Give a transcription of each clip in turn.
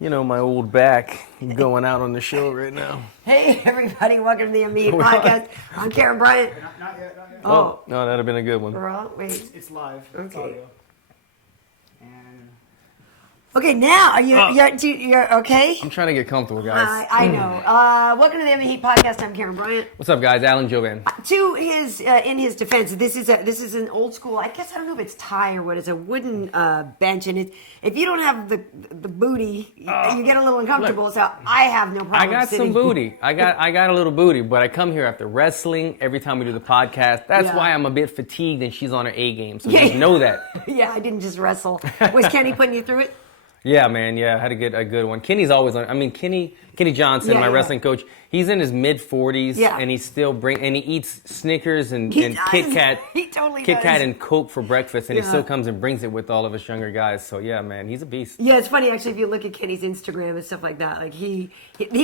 my old back going out on the show right now. Hey, everybody. Welcome to the MMA podcast. I'm Karyn Bryant. Not yet. Oh, no, that'd have been a good one. Wait. It's live. Okay. It's audio. And Okay, now you're okay? I'm trying to get comfortable, guys. I know. Welcome to the MMA podcast. I'm Karyn Bryant. What's up, guys? Jouban. To his in his defense, this is an old school. I guess I don't know if it's Thai or what. It's a wooden bench, and if you don't have the booty, you get a little uncomfortable. Look, so I have no problem. I got sitting. some booty. I got a little booty, but I come here after wrestling every time we do the podcast. That's why I'm a bit fatigued, and she's on her A game. So just know that. Yeah, I didn't just wrestle. Was Kenny putting you through it? Yeah, man. Yeah, I had a good one. Kenny's always on. I mean, Kenny Johnson, my wrestling coach. He's in his mid-40s, and he still and he eats Snickers and Kit Kat, He totally Kit Kat does. and Coke for breakfast, and he still comes and brings it with all of us younger guys. So yeah, man, he's a beast. Yeah, it's funny actually if you look at Kenny's Instagram and stuff like that. Like he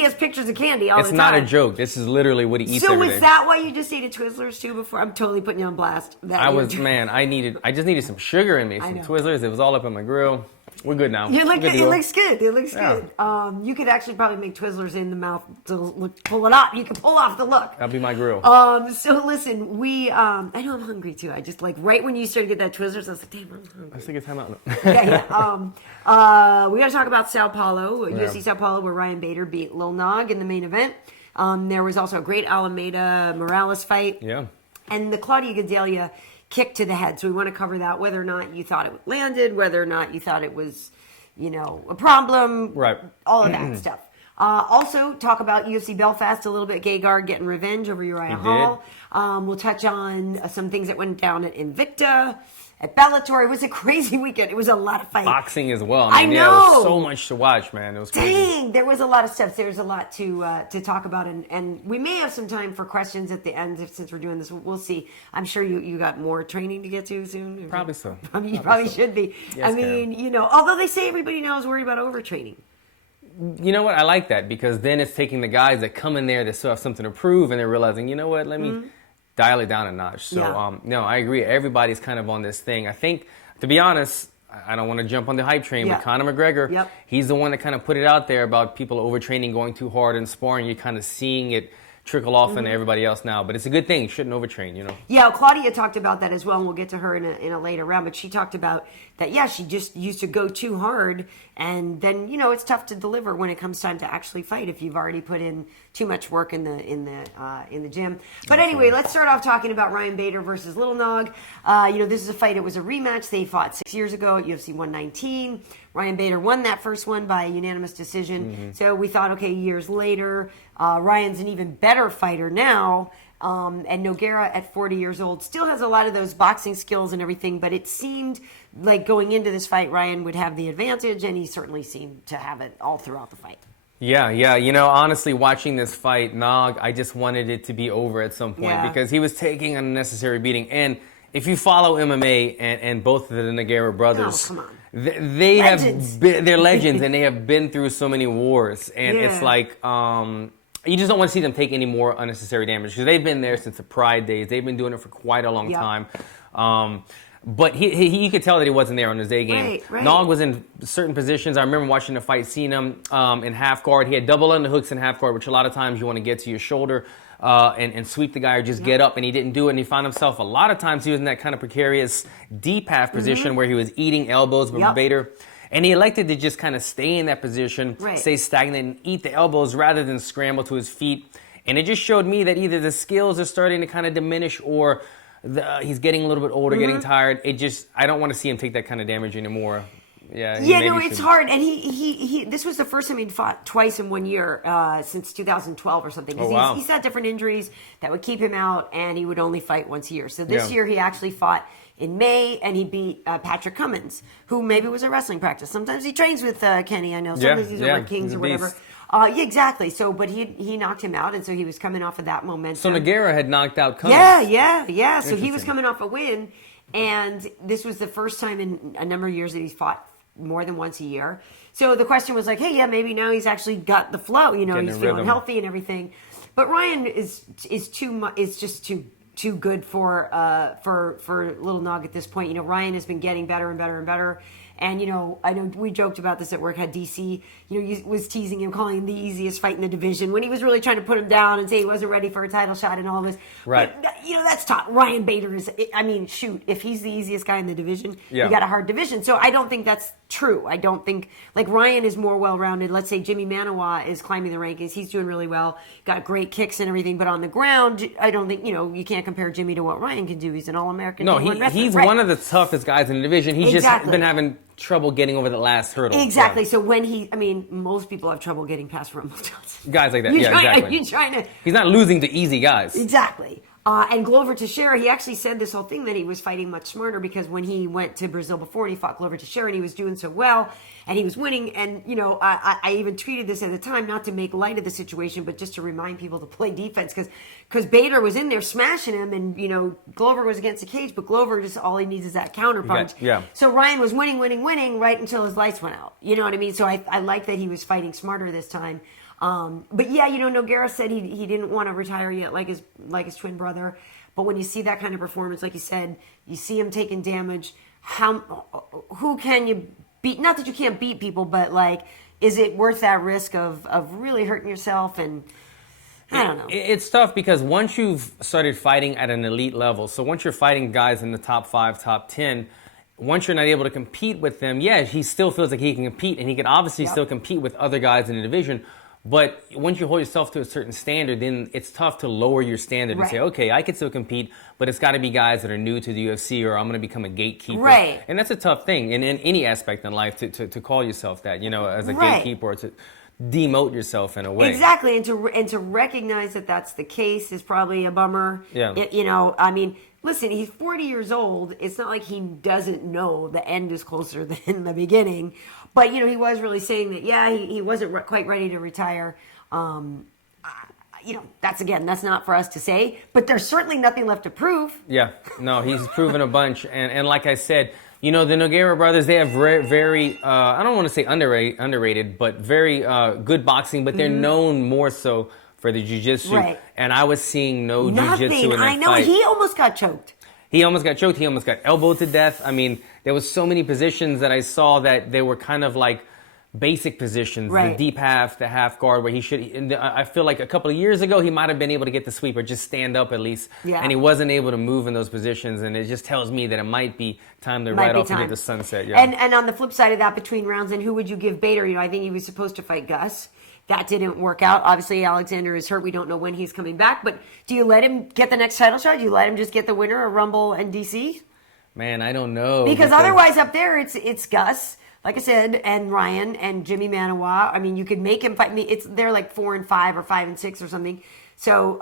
has pictures of candy all the time. It's not a joke. This is literally what he eats every day. So was that why you just ate Twizzlers too before? I'm totally putting you on blast. I just needed some sugar in me, some Twizzlers. It was all up on my grill. We're good now. It looks good. It looks good. You could actually probably make Twizzlers in the mouth to pull it off. You can pull off the look. That'll be my grill. So listen, I know I'm hungry too. I just like right when you started to get that Twizzlers, I was like, damn, I'm hungry. Let's take a time out. We got to talk about Sao Paulo, UFC Sao Paulo, where Ryan Bader beat Lil Nog in the main event. There was also a great Almeida Morales fight. Yeah. And the Claudia Gadelha kick to the head. So we want to cover that, whether or not you thought it landed, whether or not you thought it was, a problem. Right. All of that stuff. Also, talk about UFC Belfast a little bit. Gegard getting revenge over Uriah Hall. We'll touch on some things that went down at Invicta, at Bellator. It was a crazy weekend. It was a lot of fights. Boxing as well. I mean, know. Yeah, there was so much to watch, man. It was crazy. Dang, there was a lot of stuff. There's a lot to talk about, and we may have some time for questions at the end since we're doing this. We'll see. I'm sure you got more training to get to soon. Probably so. You probably should be. Yes, I mean, although they say everybody now is worried about overtraining. You know what? I like that because then it's taking the guys that come in there that still have something to prove and they're realizing, you know what, let me dial it down a notch. So, no, I agree. Everybody's kind of on this thing. I think, to be honest, I don't want to jump on the hype train, but Conor McGregor, he's the one that kind of put it out there about people overtraining, going too hard and sparring. You're kind of seeing it trickle off into everybody else now. But it's a good thing. You shouldn't overtrain, Yeah, Claudia talked about that as well, and we'll get to her in a later round. But she talked about that, she just used to go too hard, and then, it's tough to deliver when it comes time to actually fight if you've already put in too much work in the gym. But anyway, let's start off talking about Ryan Bader versus Lil Nog. This is a fight. It was a rematch. They fought 6 years ago at UFC 119. Ryan Bader won that first one by a unanimous decision. So we thought, okay, years later, Ryan's an even better fighter now. And Nogueira at 40 years old still has a lot of those boxing skills and everything, but it seemed like going into this fight, Ryan would have the advantage, and he certainly seemed to have it all throughout the fight. Yeah. Honestly, watching this fight, Nog, I just wanted it to be over at some point because he was taking an unnecessary beating. And if you follow MMA and both of the Nogueira brothers, come on. They're legends, and they have been through so many wars. And it's like, you just don't want to see them take any more unnecessary damage because they've been there since the Pride days. They've been doing it for quite a long time. But you could tell that he wasn't there on his A game. Right. Nog was in certain positions. I remember watching the fight, seeing him in half guard. He had double underhooks in half guard, which a lot of times you want to get to your shoulder and sweep the guy or just get up, and he didn't do it. And he found himself a lot of times he was in that kind of precarious deep half position where he was eating elbows with Bader. And he elected to just kind of stay in that position, stay stagnant, and eat the elbows rather than scramble to his feet. And it just showed me that either the skills are starting to kind of diminish or he's getting a little bit older, getting tired. I don't want to see him take that kind of damage anymore. It's hard. And he this was the first time he'd fought twice in 1 year since 2012 or something. He's had different injuries that would keep him out, and he would only fight once a year. So this year he actually fought in May, and he beat Patrick Cummins, who maybe was a wrestling practice. Sometimes he trains with Kenny, I know. Sometimes he's over at Kings or whatever. Exactly. So, but he knocked him out, and so he was coming off of that momentum. So Nogueira had knocked out Cummins. Yeah. So he was coming off a win, and this was the first time in a number of years that he's fought more than once a year. So the question was like, hey, maybe now he's actually got the flow. He's feeling healthy and everything. But Ryan is just too good for Little Nog at this point. Ryan has been getting better and better and better. And, I know we joked about this at work, had DC, was teasing him, calling him the easiest fight in the division when he was really trying to put him down and say he wasn't ready for a title shot and all this. Right. But, that's tough. Ryan Bader is, shoot, if he's the easiest guy in the division, you got a hard division. So I don't think that's true. I don't think, Ryan is more well-rounded. Let's say Jimmy Manawa is climbing the rankings. He's doing really well, got great kicks and everything. But on the ground, I don't think, you can't compare Jimmy to what Ryan can do. He's an All-American. No, he's one of the toughest guys in the division. He's just been having trouble getting over the last hurdle. Exactly. Yeah. So when most people have trouble getting past Rumble Johnson. Guys like that. Exactly. You're trying to. He's not losing to easy guys. Exactly. And Glover Teixeira, he actually said this whole thing that he was fighting much smarter because when he went to Brazil before and he fought Glover Teixeira and he was doing so well and he was winning. And, I even tweeted this at the time, not to make light of the situation, but just to remind people to play defense because Bader was in there smashing him and, Glover was against the cage, but Glover just all he needs is that counter punch. Yeah. So Ryan was winning right until his lights went out. You know what I mean? So I like that he was fighting smarter this time. But yeah, Nogueira said he didn't want to retire yet like his twin brother. But when you see that kind of performance, like you said, you see him taking damage. Who can you beat? Not that you can't beat people, but is it worth that risk of really hurting yourself? And I don't know. It's tough because once you've started fighting at an elite level, so once you're fighting guys in the top 5, top 10, once you're not able to compete with them, he still feels like he can compete, and he can obviously still compete with other guys in the division. But once you hold yourself to a certain standard, then it's tough to lower your standard and say, okay, I can still compete, but it's got to be guys that are new to the UFC or I'm going to become a gatekeeper. Right. And that's a tough thing in any aspect in life to call yourself that, as a gatekeeper or to demote yourself in a way. Exactly. And to recognize that that's the case is probably a bummer. Yeah. Listen, he's 40 years old. It's not like he doesn't know the end is closer than the beginning. But, he was really saying that, he wasn't quite ready to retire. That's not for us to say. But there's certainly nothing left to prove. Yeah. No, he's proven a bunch. And like I said, the Nogueira brothers, they have very I don't want to say underrated, but very good boxing. But they're known more so for the jiu-jitsu. Right. And I was seeing no jiu-jitsu in that I know. fight. He almost got choked. He almost got choked. He almost got elbowed to death. There was so many positions that I saw that they were kind of like basic positions. Right. The deep half, the half guard, where he should... I feel like a couple of years ago, he might have been able to get the sweep or just stand up at least. Yeah. And he wasn't able to move in those positions. And it just tells me that it might be time to ride off into the sunset. Yeah. And on the flip side of that, between rounds, and who would you give Bader? I think he was supposed to fight Gus. That didn't work out. Obviously, Alexander is hurt. We don't know when he's coming back. But do you let him get the next title shot? Do you let him just get the winner of Rumble and DC? Man, I don't know. Because otherwise up there, it's Gus, like I said, and Ryan and Jimmy Manawa. You could make him fight. They're like 4 and 5 or 5 and 6 or something. So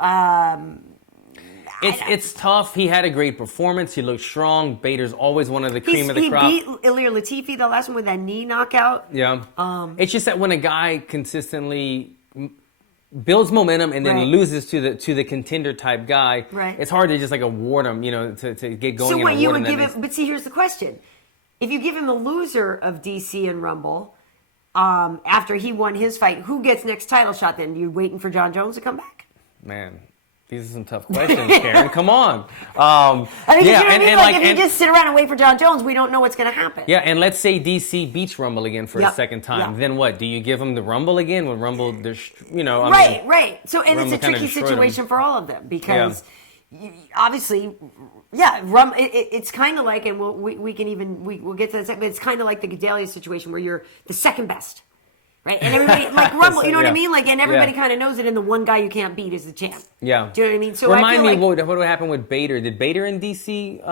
it's tough. He had a great performance. He looked strong. Bader's always one of the cream of the crop. He beat Ilir Latifi the last one with that knee knockout. Yeah. It's just that when a guy consistently builds momentum and then loses to the contender type guy, it's hard to just award him, to get going. So what you would give him? But see, here's the question: if you give him the loser of DC and Rumble after he won his fight, who gets next title shot? Then you waiting for John Jones to come back? Man. These are some tough questions, Karyn. Come on. If you just sit around and wait for John Jones, we don't know what's going to happen. Yeah, and let's say DC beats Rumble again for a second time. Then what? Do you give him the Rumble again? When Rumble, right. So, and it's a tricky situation for all of them because obviously, it's kind of like, and we'll get to that second, but it's kind of like the Gadelha situation where you're the second best. Right, and everybody Rumble, you know what I mean? And everybody kind of knows it, and the one guy you can't beat is the champ. Yeah, do you know what I mean? So remind me what happened with Bader? Did Bader in DC?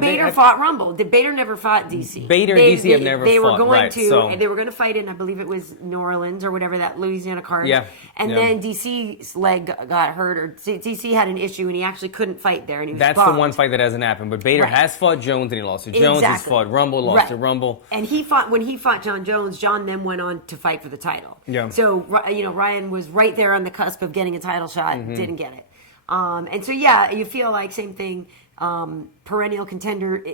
Bader fought Rumble. Bader never fought DC. Bader and DC have never fought. They were going to. They were going to fight in, I believe it was New Orleans or whatever, that Louisiana card. Yeah, and then DC's leg got hurt, or DC had an issue, and he actually couldn't fight there, and he was That's bombed. The one fight that hasn't happened. But Bader has fought Jones, and he lost to Jones. He's fought Rumble, lost to Rumble. And when he fought John Jones, John then went on to fight for the title. Yeah. So Ryan was right there on the cusp of getting a title shot, didn't get it. And so you feel like same thing. Perennial contender.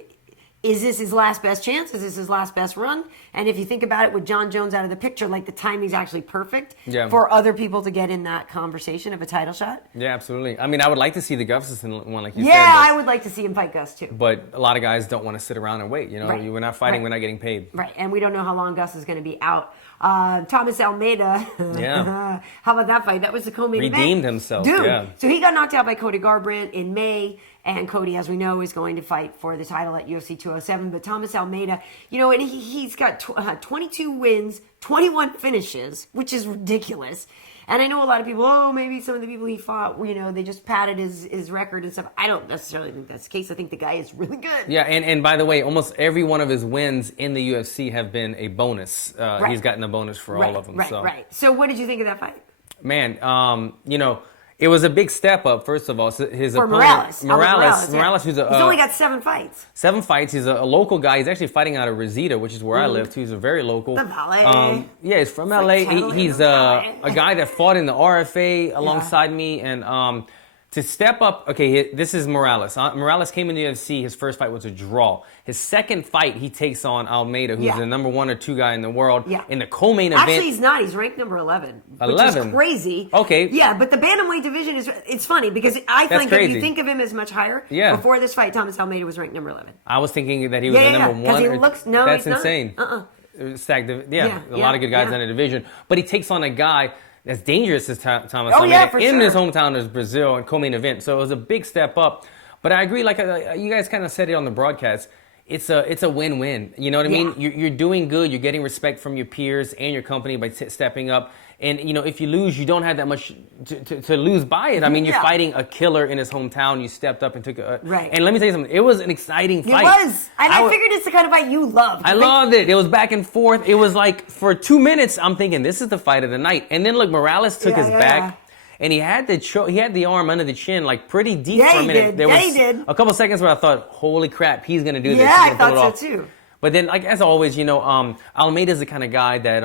is this his last best chance? Is this his last best run? And if you think about it, with John Jones out of the picture, like the timing's actually perfect for other people to get in that conversation of a title shot. Yeah, absolutely. I mean, I would like to see the Gustafsson one, like you said. Yeah, I would like to see him fight Gus too. But a lot of guys don't want to sit around and wait. You know, we're not fighting, we're not getting paid. Right, and we don't know how long Gus is going to be out. Thomas Almeida. Yeah. How about that fight? That was the co-main event. Redeemed himself. Dude. Yeah. So he got knocked out by Cody Garbrandt in May. And Cody, as we know, is going to fight for the title at UFC 207. But Thomas Almeida, you know, and he's got 22 wins, 21 finishes, which is ridiculous. And I know a lot of people, maybe some of the people he fought, you know, they just padded his record and stuff. I don't necessarily think that's the case. I think the guy is really good. Yeah, and by the way, almost every one of his wins in the UFC have been a bonus. He's gotten a bonus for all of them. Right. So what did you think of that fight? Man, you know, it was a big step up, first of all. His for opponent, Morales, who's he's only got 7 fights. 7 fights. He's a local guy. He's actually fighting out of Rosita, which is where I live. He's a very local. The Valet. Yeah, he's from LA. He's a guy that fought in the RFA alongside me, and to step up. Okay, this is Morales. Morales came in the UFC. His first fight was a draw. His second fight, he takes on Almeida, who's the number 1 or 2 guy in the world. Yeah. In the co-main event. Actually, he's not. He's ranked number 11. Which is crazy. Okay. Yeah, but the bantamweight division it's funny because I think if you think of him as much higher, before this fight, Thomas Almeida was ranked number 11. I was thinking that he was the number 1. Because he looks, that's he's insane. not. Stacked, a lot of good guys in the division. But he takes on a guy as dangerous as Thomas Almeida. Yeah, for in his hometown is Brazil and co-main event. So it was a big step up. But I agree, like you guys kind of said it on the broadcast, it's a win-win. You know what I mean? You're doing good. You're getting respect from your peers and your company by stepping up. And, you know, if you lose, you don't have that much to lose by it. I mean, you're fighting a killer in his hometown. You stepped up and took a... Right. And let me tell you something. It was an exciting fight. It was. And I figured it's the kind of fight you love. I loved it. It was back and forth. It was like, for 2 minutes, I'm thinking, this is the fight of the night. And then, look, Morales took his back. And he had the arm under the chin, like, pretty deep for a minute. He did. A couple seconds where I thought, holy crap, he's going to do this. Yeah, I thought so, too. But then, like, as always, you know, Almeida's the kind of guy that...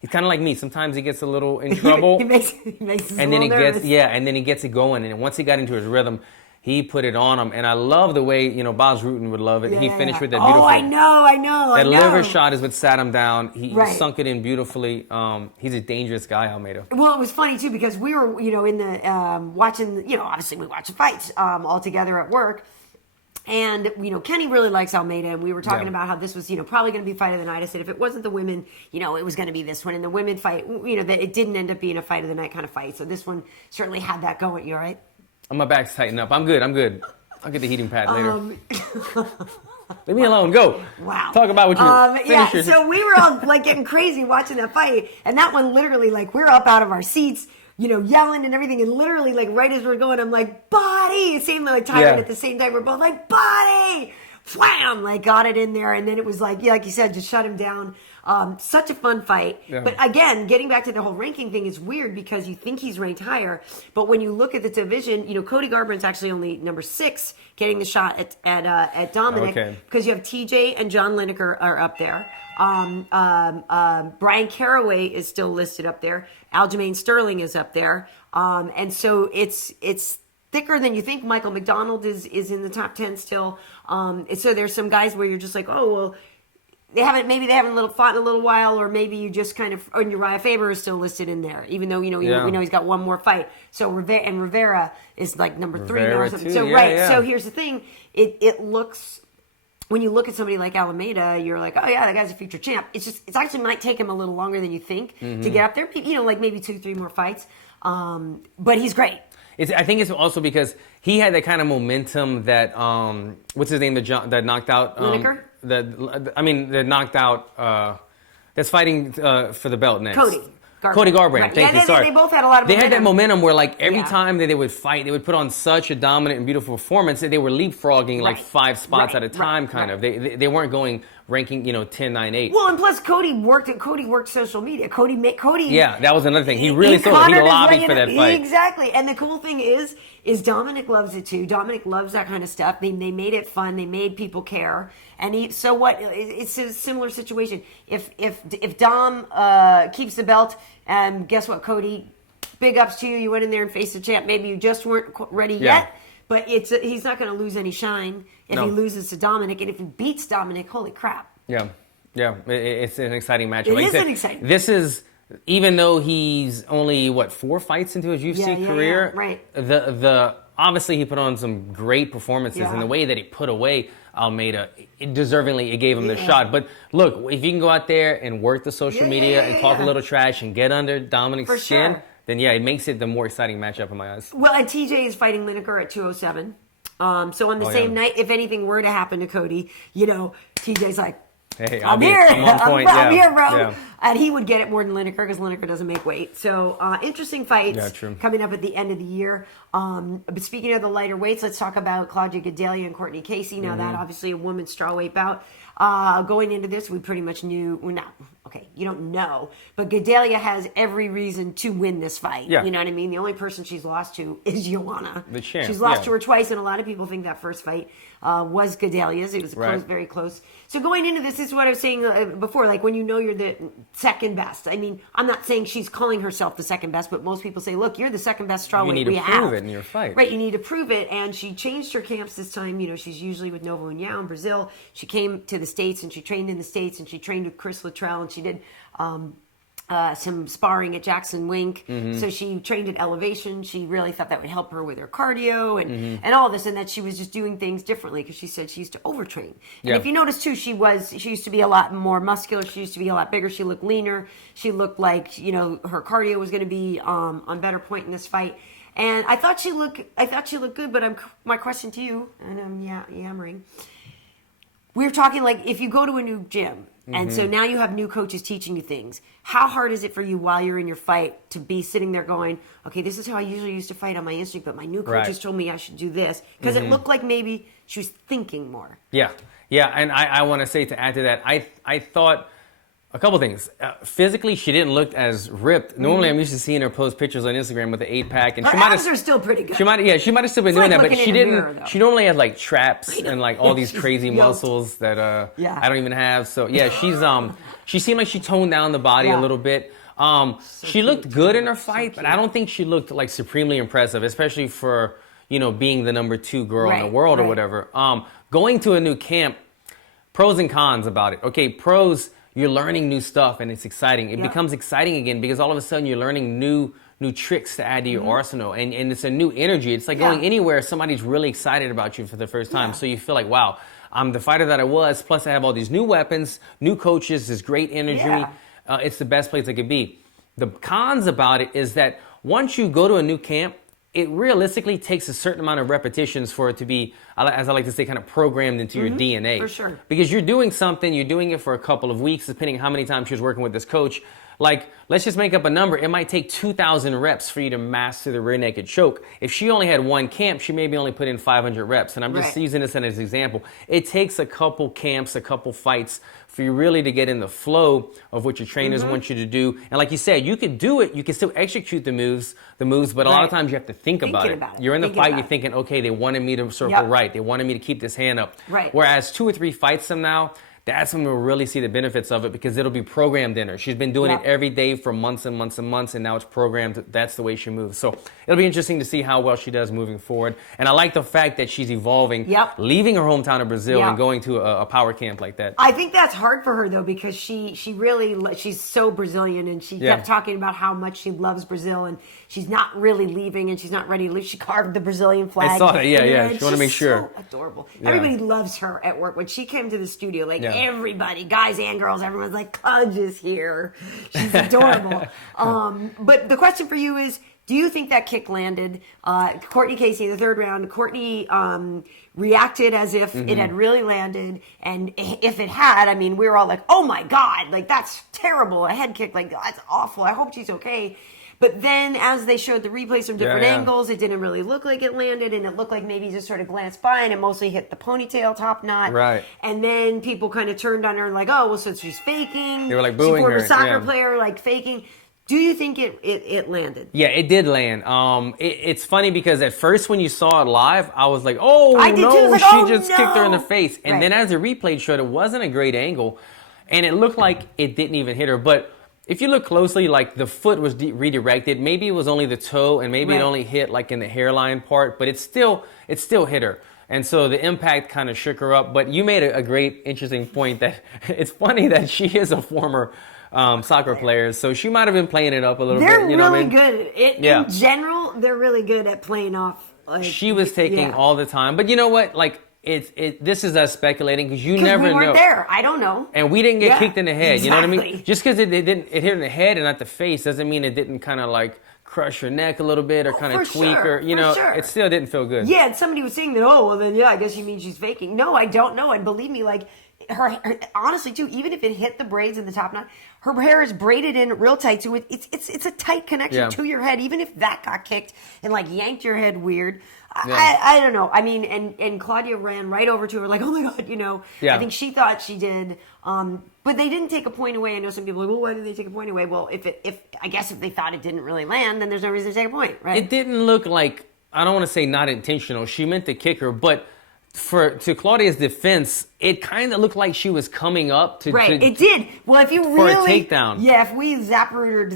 he's kind of like me. Sometimes he gets a little in trouble. he makes us and then he nervous. and then he gets it going. And once he got into his rhythm, he put it on him. And I love the way, you know, Bas Rutten would love it. He finished with that beautiful... Oh, I know. That liver shot is what sat him down. He sunk it in beautifully. He's a dangerous guy, Almeida. Well, it was funny, too, because we were, you know, in the watching, you know, obviously we watch the fights all together at work. And, you know, Kenny really likes Almeida, and we were talking about how this was, you know, probably going to be fight of the night. I said if it wasn't the women, you know, it was going to be this one. And the women fight, you know, that it didn't end up being a fight of the night kind of fight. So this one certainly had that going. You all right? My back's tightened up. I'm good. I'll get the heating pad later. Leave me alone. Go. Wow. Talk about what you finished. So we were all, like, getting crazy watching that fight. And that one literally, like, we're up out of our seats, you know, yelling and everything, and literally, like, right as we're going, I'm like, body! Same, like, Tyron at the same time, we're both like, body! Wham! Like, got it in there, and then it was like, like you said, just shut him down. Such a fun fight. Yeah. But again, getting back to the whole ranking thing is weird because you think he's ranked higher, but when you look at the division, you know, Cody Garbrandt's actually only number 6 getting the shot at Dominic because you have TJ and John Lineker are up there. Brian Caraway is still listed up there. Aljamain Sterling is up there. And so it's thicker than you think. Michael McDonald is in the top 10 still. So there's some guys where you're just like, oh, well, they haven't fought in a little while, or maybe you just kind of, and Uriah Faber is still listed in there, even though, you know, we know he's got one more fight. So Rivera is like number 3 now or something. So so here's the thing. It looks, when you look at somebody like Almeida, you're like, oh yeah, that guy's a future champ. It's actually might take him a little longer than you think to get up there. You know, like maybe 2-3 more fights. But he's great. I think it's also because he had that kind of momentum that what's his name that knocked out Lineker? That knocked out that's fighting for the belt next. Cody Garbrandt. Right. Thank you. Sorry. They both had a lot of momentum. They had that momentum where, like, every time that they would fight, they would put on such a dominant and beautiful performance that they were leapfrogging like 5 spots at a time, kind of. They weren't going ranking, you know, 10, 9, 8. Well, and plus Cody worked social media. Cody. Yeah, that was another thing. He really he lobbied for that fight. Exactly. And the cool thing is Dominic loves it too. Dominic loves that kind of stuff. They made it fun. They made people care. And so what? It's a similar situation. If Dom keeps the belt, guess what, Cody? Big ups to you. You went in there and faced the champ. Maybe you just weren't ready yet. But he's not going to lose any shine if he loses to Dominic. And if he beats Dominic, holy crap. Yeah. It's an exciting matchup. It like is an exciting. This is, even though he's only, 4 fights into his UFC career? Yeah, right. The obviously he put on some great performances, and the way that he put away Almeida, it gave him the shot. But look, if you can go out there and work the social media and talk a little trash and get under Dominic's skin, then it makes it the more exciting matchup in my eyes. Well, and TJ is fighting Lineker at 207. So on the same night, if anything were to happen to Cody, TJ's like, hey, I'm here. I'm here, bro. Yeah. And he would get it more than Lineker because Lineker doesn't make weight. So interesting fights coming up at the end of the year. But speaking of the lighter weights, let's talk about Claudia Gadelha and Courtney Casey. Now that obviously a women's strawweight bout. Going into this, we pretty much knew. You don't know, but Gadelha has every reason to win this fight. Yeah. You know what I mean? The only person she's lost to is Yana. The champ. She's lost to her twice, and a lot of people think that first fight was Gadelha's. It was close, very close. So going into this is what I was saying before, like when you know you're the second best. I mean, I'm not saying she's calling herself the second best, but most people say, look, you're the second best strawweight we have. You need to prove it in your fight. Right, you need to prove it, and she changed her camps this time. She's usually with Novo União in Brazil. She came to the States, and she trained in the States, and she trained with Chris Luttrell, and she did some sparring at Jackson Wink. So she trained at Elevation. She really thought that would help her with her cardio and all this, and that she was just doing things differently because she said she used to overtrain. And if you notice too, she used to be a lot more muscular. She used to be a lot bigger. She looked leaner. She looked like her cardio was going to be on better point in this fight. And I thought she looked good. But my question to you, and I'm yammering. We were talking like if you go to a new gym. And so now you have new coaches teaching you things. How hard is it for you while you're in your fight to be sitting there going, okay, this is how I usually used to fight on my instinct, but my new coaches told me I should do this? Because it looked like maybe she was thinking more. Yeah, and I want to say to add to that, I thought a couple things. Physically, she didn't look as ripped. Normally, I'm used to seeing her post pictures on Instagram with the 8-pack, and her abs are still pretty good. She might have still been doing that, but she didn't. Mirror, she normally had like traps and like all these crazy muscles that I don't even have. So she seemed like she toned down the body a little bit. She looked good in her fight, but I don't think she looked like supremely impressive, especially for being the number 2 girl in the world or whatever. Going to a new camp, pros and cons about it. Okay, pros. You're learning new stuff and it's exciting. It becomes exciting again because all of a sudden you're learning new tricks to add to your arsenal, and it's a new energy. It's like going anywhere, somebody's really excited about you for the first time. So you feel like, wow, I'm the fighter that I was, plus I have all these new weapons, new coaches, this great energy. It's the best place it could be. The cons about it is that once you go to a new camp, it realistically takes a certain amount of repetitions for it to be, as I like to say, kind of programmed into your DNA. For sure. Because you're doing something, you're doing it for a couple of weeks, depending on how many times she was working with this coach. Like, let's just make up a number. It might take 2,000 reps for you to master the rear naked choke. If she only had one camp, she maybe only put in 500 reps. And I'm just using this as an example. It takes a couple camps, a couple fights for you really to get in the flow of what your trainers want you to do. And like you said, you could do it. You can still execute the moves, but a lot of times you have to think about it. You're in the fight, you're thinking, okay, they wanted me to circle right. They wanted me to keep this hand up. Right. Whereas 2 or 3 fights from now, that's when we'll really see the benefits of it because it'll be programmed in her. She's been doing it every day for months and months and months, and now it's programmed. That's the way she moves. So it'll be interesting to see how well she does moving forward. And I like the fact that she's evolving, leaving her hometown of Brazil and going to a power camp like that. I think that's hard for her, though, because she's so Brazilian, and she kept talking about how much she loves Brazil, and she's not really leaving, and she's not ready to leave. She carved the Brazilian flag. I saw that, She wanted to make sure. So adorable. Everybody loves her at work. When she came to the studio, everybody, guys and girls, everyone's like, Pudge is here. She's adorable. But the question for you is, do you think that kick landed? Courtney Casey in the 3rd round, Courtney reacted as if it had really landed. And if it had, I mean, we were all like, oh my God, like that's terrible. A head kick, like that's awful. I hope she's okay. But then as they showed the replays from different angles, it didn't really look like it landed, and it looked like maybe just sort of glanced by, and it mostly hit the ponytail top knot. Right. And then people kind of turned on her like, oh, well, so she's faking. They were like booing her. She's a former soccer player, like faking. Do you think it landed? Yeah, it did land. It's funny because at first when you saw it live, I was like, oh, no, like, she just kicked her in the face. And then as the replay showed, it wasn't a great angle, and it looked like it didn't even hit her. But If you look closely, like the foot was redirected. Maybe it was only the toe, and maybe it only hit like in the hairline part, but it still hit her. And so the impact kind of shook her up. But you made a great, interesting point that it's funny that she is a former soccer player, so she might have been playing it up a little bit. They're You know really what I mean? good. In general, they're really good at playing off. Like, she was taking all the time. But you know what? Like, this is us speculating because you never we weren't know. there. I don't know. And we didn't get kicked in the head. Exactly. You know what I mean? Just because it hit in the head and not the face doesn't mean it didn't kind of like crush her neck a little bit or kind of tweak her. You know, it still didn't feel good. Yeah, and somebody was saying that, oh, well, then, I guess you mean she's faking. No, I don't know. And believe me, like, her honestly, too, even if it hit the braids in the top knot, her hair is braided in real tight. So it's a tight connection to your head. Even if that got kicked and, like, yanked your head weird. I don't know. I mean, and Claudia ran right over to her like, oh my God, you know. I think she thought she did. But they didn't take a point away. I know some people are like, well, why did they take a point away? Well, if I guess if they thought it didn't really land, then there's no reason to take a point, right? It didn't look like, I don't want to say not intentional. She meant to kick her, but to Claudia's defense, it kind of looked like she was coming up to it did. Well, if you really for a takedown, if we zaprudered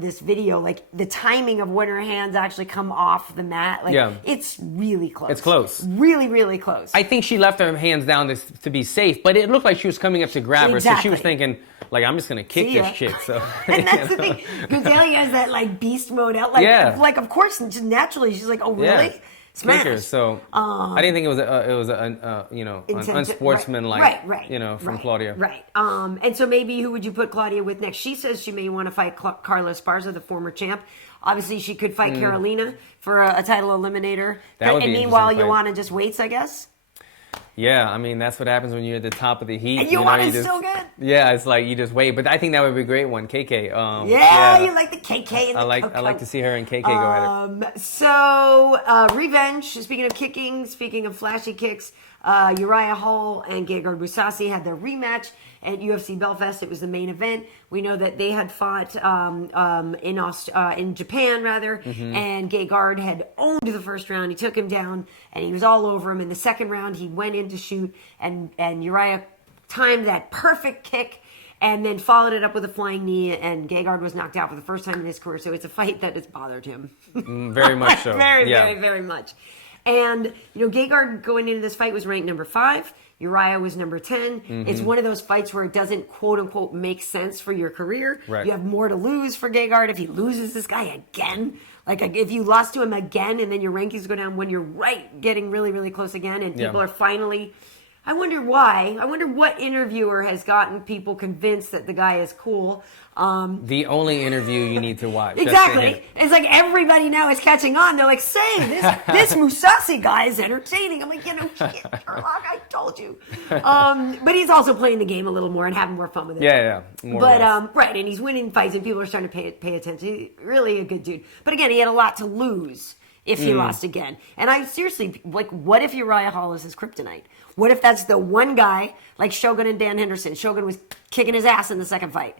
this video, like the timing of when her hands actually come off the mat, like it's really close. It's close, really, really close. I think she left her hands down to be safe, but it looked like she was coming up to grab her, so she was thinking, like, I'm just gonna kick this chick. So, and that's the thing. Gadelha has that like beast mode out, like of course, just naturally, she's like, oh really? Yeah. Smash. So I didn't think it was an unsportsmanlike, from Claudia. Right. And so maybe who would you put Claudia with next? She says she may want to fight Carla Esparza, the former champ. Obviously, she could fight Carolina for a title eliminator. That would be and meanwhile, an interesting fight. Joanna just waits, I guess. Yeah, I mean, that's what happens when you're at the top of the heat. And Joanna's still good. Yeah, it's like you just wait. But I think that would be a great one. KK. You like the KK and I like to see her and KK go at it. So, revenge. Speaking of kicking, speaking of flashy kicks, Uriah Hall and Gegard Mousasi had their rematch at UFC Belfast. It was the main event. We know that they had fought in Japan, and Gegard had owned the first round. He took him down, and he was all over him. In the second round, he went in to shoot, and Uriah timed that perfect kick and then followed it up with a flying knee, and Gegard was knocked out for the first time in his career. So it's a fight that has bothered him. Very much so. Very, very much. And, Gegard going into this fight was ranked number 5. Uriah was number 10. Mm-hmm. It's one of those fights where it doesn't, quote unquote, make sense for your career. Right. You have more to lose for Gegard if he loses this guy again. Like, if you lost to him again and then your rankings go down when you're getting really, really close again, and people are finally... I wonder why. I wonder what interviewer has gotten people convinced that the guy is cool. The only interview you need to watch. Exactly. It's like everybody now is catching on. They're like, say, this Mousasi guy is entertaining. I'm like, shit, Sherlock, I told you. But he's also playing the game a little more and having more fun with it. Yeah. And he's winning fights and people are starting to pay attention. He's really a good dude. But again, he had a lot to lose if he lost again. And I seriously, like, what if Uriah Hall is his kryptonite? What if that's the one guy, like Shogun and Dan Henderson? Shogun was kicking his ass in the second fight,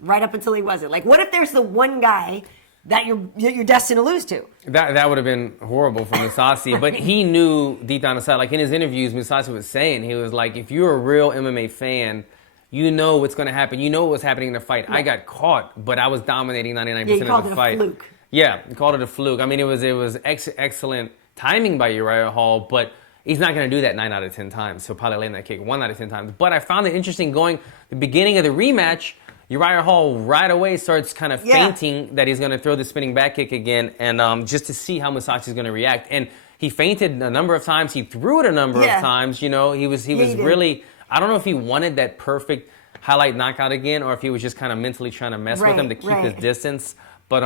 right up until he wasn't. Like, what if there's the one guy that you're destined to lose to? That would have been horrible for Mousasi, but he knew deep down inside, like in his interviews, Mousasi was saying, he was like, if you're a real MMA fan, you know what's going to happen. You know what was happening in the fight. I got caught, but I was dominating 99% of the fight. A fluke. Yeah, he called it a fluke. I mean, it was excellent timing by Uriah Hall, but he's not going to do that 9 out of 10 times. He'll probably land that kick 1 out of 10 times. But I found it interesting going the beginning of the rematch, Uriah Hall right away starts kind of feinting that he's going to throw the spinning back kick again, and just to see how Mousasi's going to react. And he feinted a number of times. He threw it a number of times. He was really, I don't know if he wanted that perfect highlight knockout again or if he was just kind of mentally trying to mess with him to keep his distance. But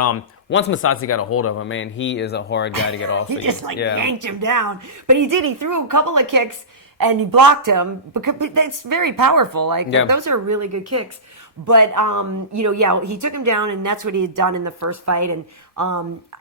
once Mousasi got a hold of him, man, he is a hard guy to get off. He just yanked him down. But he did. He threw a couple of kicks and he blocked him. Because that's very powerful. Those are really good kicks. But he took him down, and that's what he had done in the first fight. And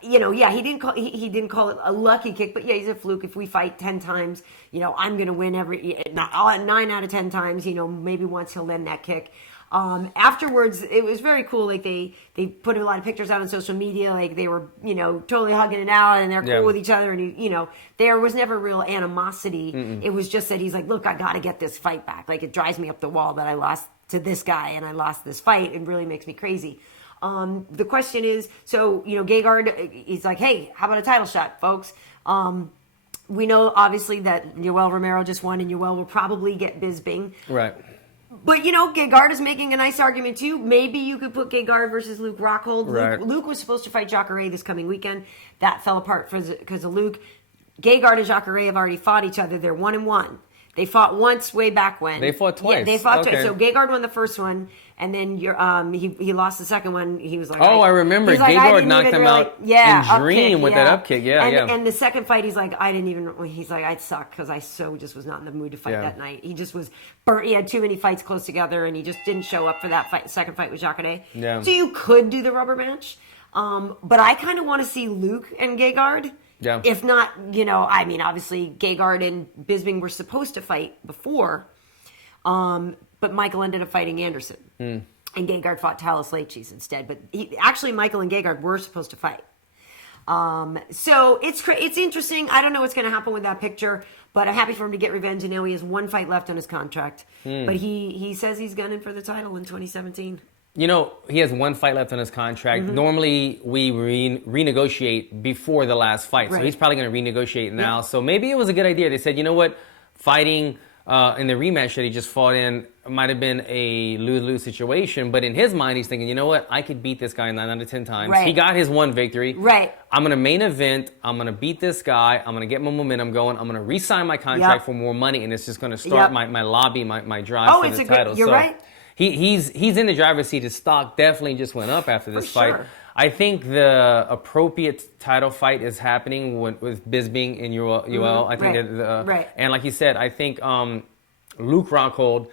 he didn't call it a lucky kick, but he's a fluke. If we fight 10 times, I'm gonna win 9 out of 10 times. Maybe once he'll land that kick. Afterwards, it was very cool. Like they put a lot of pictures out on social media. Like they were, totally hugging it out, and they're cool with each other. And there was never real animosity. It was just that he's like, look, I got to get this fight back. Like it drives me up the wall that I lost to this guy and I lost this fight. It really makes me crazy. The question is, so, Gegard, he's like, hey, how about a title shot, folks? We know, obviously, that Yoel Romero just won, and Yoel will probably get Bisping. Right. But, Gegard is making a nice argument, too. Maybe you could put Gegard versus Luke Rockhold. Right. Luke was supposed to fight Jacare this coming weekend. That fell apart because of Luke. Gegard and Jacare have already fought each other. They're 1-1. They fought once way back when. They fought twice. Yeah, they fought okay. twice. So Gegard won the first one, and then he lost the second one. He was like, oh, I remember. Gegard knocked him out in Dream with that up kick. Yeah, And the second fight, he's like, he's like, I'd suck because I just was not in the mood to fight that night. He just was burnt. He had too many fights close together, and he just didn't show up for that fight. Second fight with Jacare. Yeah. So you could do the rubber match, but I kind of want to see Luke and Gegard. Yeah. If not, obviously Gegard and Bisping were supposed to fight before, but Michael ended up fighting Anderson. And Gegard fought Talis Leitchis instead. But Michael and Gegard were supposed to fight. So it's interesting. I don't know what's going to happen with that picture, but I'm happy for him to get revenge. And now he has one fight left on his contract. But he says he's gunning for the title in 2017. He has one fight left on his contract. Normally, we renegotiate before the last fight. Right. So he's probably going to renegotiate now. Yeah. So maybe it was a good idea. They said, you know what? Fighting in the rematch that he just fought in might have been a lose-lose situation. But in his mind, he's thinking, you know what? I could beat this guy 9 out of 10 times. Right. He got his one victory. Right. I'm going to main event. I'm going to beat this guy. I'm going to get my momentum going. I'm going to re-sign my contract for more money. And it's just going to start my lobby, my drive for the title. You're right. He's in the driver's seat. His stock definitely just went up after this fight. Sure. I think the appropriate title fight is happening with Bisping and Yoel. I think and like you said, I think Luke Rockhold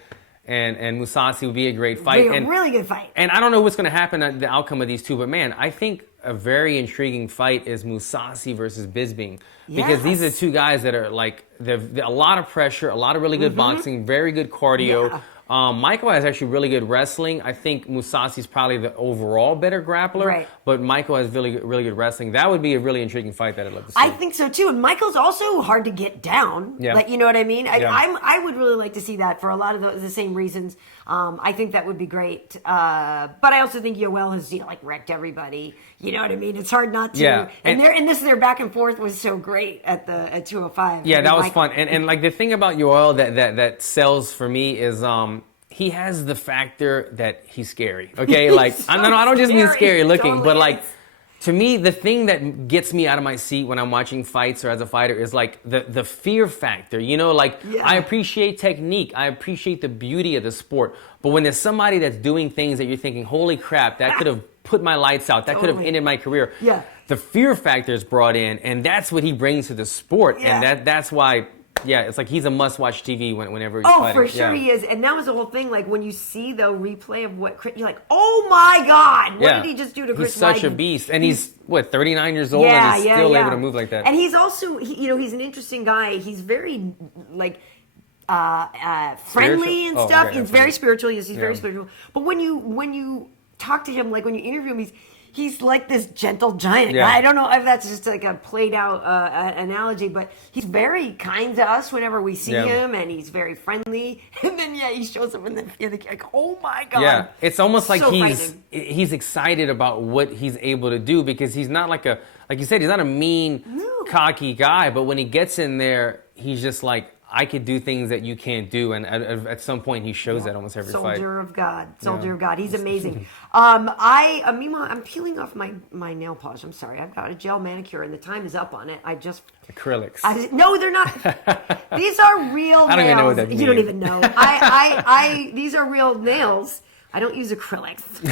and Mousasi would be a great fight. Really good fight. And I don't know what's going to happen, the outcome of these two, but man, I think a very intriguing fight is Mousasi versus Bisping. Because these are two guys that are like, they're a lot of pressure, a lot of really good boxing, very good cardio. Yeah. Michael has actually really good wrestling. I think Mousasi's probably the overall better grappler, but Michael has really good wrestling. That would be a really intriguing fight that I'd love to see. I think so too. And Michael's also hard to get down. Yeah. Like, you know what I mean? I would really like to see that for a lot of the same reasons. I think that would be great. But I also think Yoel has wrecked everybody. You know what I mean? It's hard not to. Yeah. And their back and forth was so great at 205. Yeah, that was fun. And like the thing about Yoel that sells for me is he has the factor that he's scary. Okay, like I don't just mean scary looking, totally but like to me the thing that gets me out of my seat when I'm watching fights or as a fighter is like the fear factor. I appreciate technique, I appreciate the beauty of the sport, but when there's somebody that's doing things that you're thinking, holy crap, that could have put my lights out, that could have ended my career. Yeah. The fear factor is brought in, and that's what he brings to the sport, and that's why. Yeah, it's like he's a must-watch TV whenever he's fighting. For sure he is. And that was the whole thing. Like, when you see the replay of what Chris... You're like, oh, my God! What did he just do to Chris He's such a beast. And he's 39 years old and he's still able to move like that. And he's also, he's an interesting guy. He's very, friendly and stuff. He's very spiritual. Yes, he's very spiritual. But when you talk to him, like, when you interview him, he's like this gentle giant. Yeah. I don't know if that's just like a played out analogy, but he's very kind to us whenever we see him, and he's very friendly. And then he shows up in the like, oh my God. Yeah, it's almost like So he's excited about what he's able to do, because he's not like you said, he's not a mean, cocky guy, but when he gets in there, he's just like, I could do things that you can't do, and at some point he shows that almost every fight. Soldier of God. He's amazing. Meanwhile, I'm peeling off my nail polish. I'm sorry, I've got a gel manicure, and the time is up on it. Acrylics. No, they're not. These are real nails. I don't even know what that means. You don't even know. These are real nails. I don't use acrylics.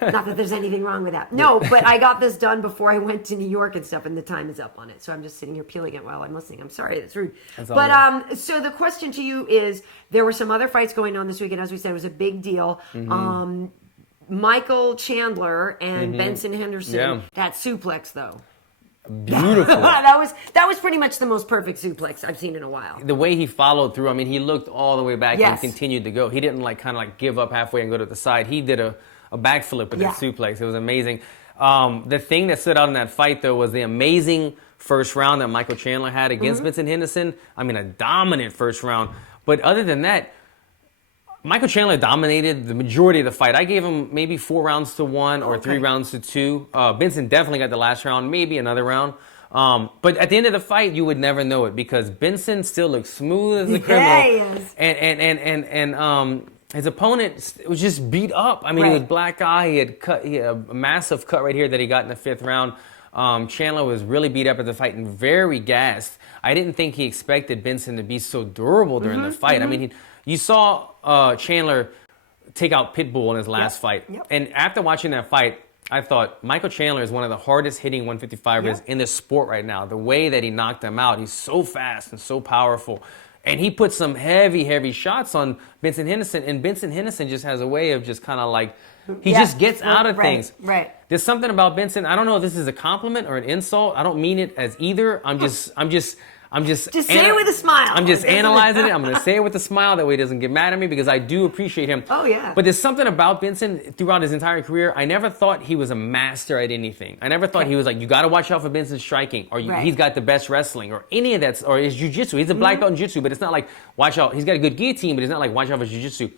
Not that there's anything wrong with that. No, but I got this done before I went to New York and stuff, and the time is up on it. So I'm just sitting here peeling it while I'm listening. I'm sorry, that's rude. But so the question to you is, there were some other fights going on this weekend. As we said, it was a big deal. Michael Chandler and Benson Henderson. Yeah. That suplex, though. Beautiful. that was pretty much the most perfect suplex I've seen in a while. The way he followed through, I mean, he looked all the way back and continued to go. He didn't kind of give up halfway and go to the side. He did a backflip with that suplex. It was amazing. The thing that stood out in that fight, though, was the amazing first round that Michael Chandler had against Benson Henderson. I mean, a dominant first round. But other than that, Michael Chandler dominated the majority of the fight. I gave him maybe 4 rounds to 1 or 3 rounds to 2. Benson definitely got the last round, maybe another round. But at the end of the fight, you would never know it because Benson still looks smooth as a criminal. Yeah, he is. And his opponent was just beat up. I mean, he was black eye. He had a massive cut right here that he got in the 5th round. Chandler was really beat up at the fight and very gassed. I didn't think he expected Benson to be so durable during the fight. I mean, you saw Chandler take out Pitbull in his last fight. And after watching that fight, I thought Michael Chandler is one of the hardest hitting 155ers in the sport right now. The way that he knocked him out, he's so fast and so powerful. And he put some heavy, heavy shots on Benson Henderson. And Benson Henderson just has a way of just kind of like, he just gets out of things. Right. There's something about Benson. I don't know if this is a compliment or an insult. I don't mean it as either. I'm just say it with a smile. I'm just analyzing it. I'm going to say it with a smile. That way he doesn't get mad at me because I do appreciate him. Oh, yeah. But there's something about Benson throughout his entire career. I never thought he was a master at anything. I never thought he was like, you got to watch out for Benson's striking or he's got the best wrestling or any of that, or his jiu-jitsu. He's a black belt in jiu-jitsu, but it's not like, watch out. He's got a good guillotine, but it's not like, watch out for jiu-jitsu.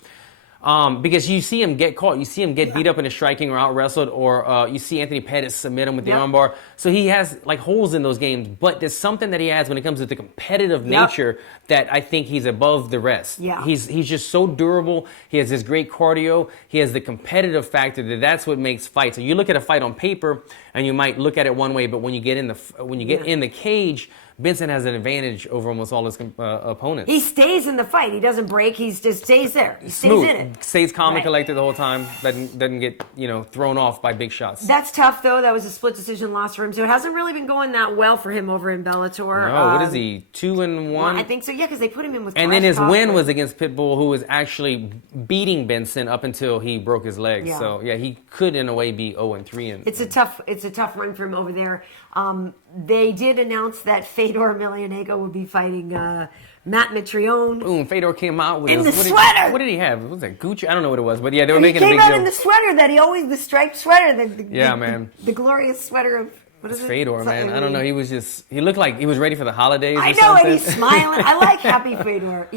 Because you see him get caught, you see him get beat up in his striking or out wrestled, or you see Anthony Pettis submit him with the armbar. So he has like holes in those games, but there's something that he has when it comes to the competitive nature that I think he's above the rest. He's just so durable. He has this great cardio. He has the competitive factor that's what makes fights. So you look at a fight on paper and you might look at it one way, but when you get in the cage, Benson has an advantage over almost all his opponents. He stays in the fight. He doesn't break. He just stays there. He stays Smooth. in it. Stays calm and collected the whole time. Doesn't get thrown off by big shots. That's tough though. That was a split decision loss for him. So it hasn't really been going that well for him over in Bellator. No, what is he? 2-1. Well, I think so. Yeah, because they put him in with. And then his win was against Pitbull, who was actually beating Benson up until he broke his leg. So yeah, he could in a way be 0-3. It's a tough run for him over there. They did announce that Fedor Emelianenko would be fighting Matt Mittrione. Boom, Fedor came out with in the sweater. What did he have? Was that Gucci? I don't know what it was, but yeah, they were making a big deal. He came out in the sweater that he always, the striped sweater. Man. The glorious sweater of, what is it? Fedor, man. I don't know. He looked like he was ready for the holidays I or know, something. and he's smiling. I like Happy Fedor.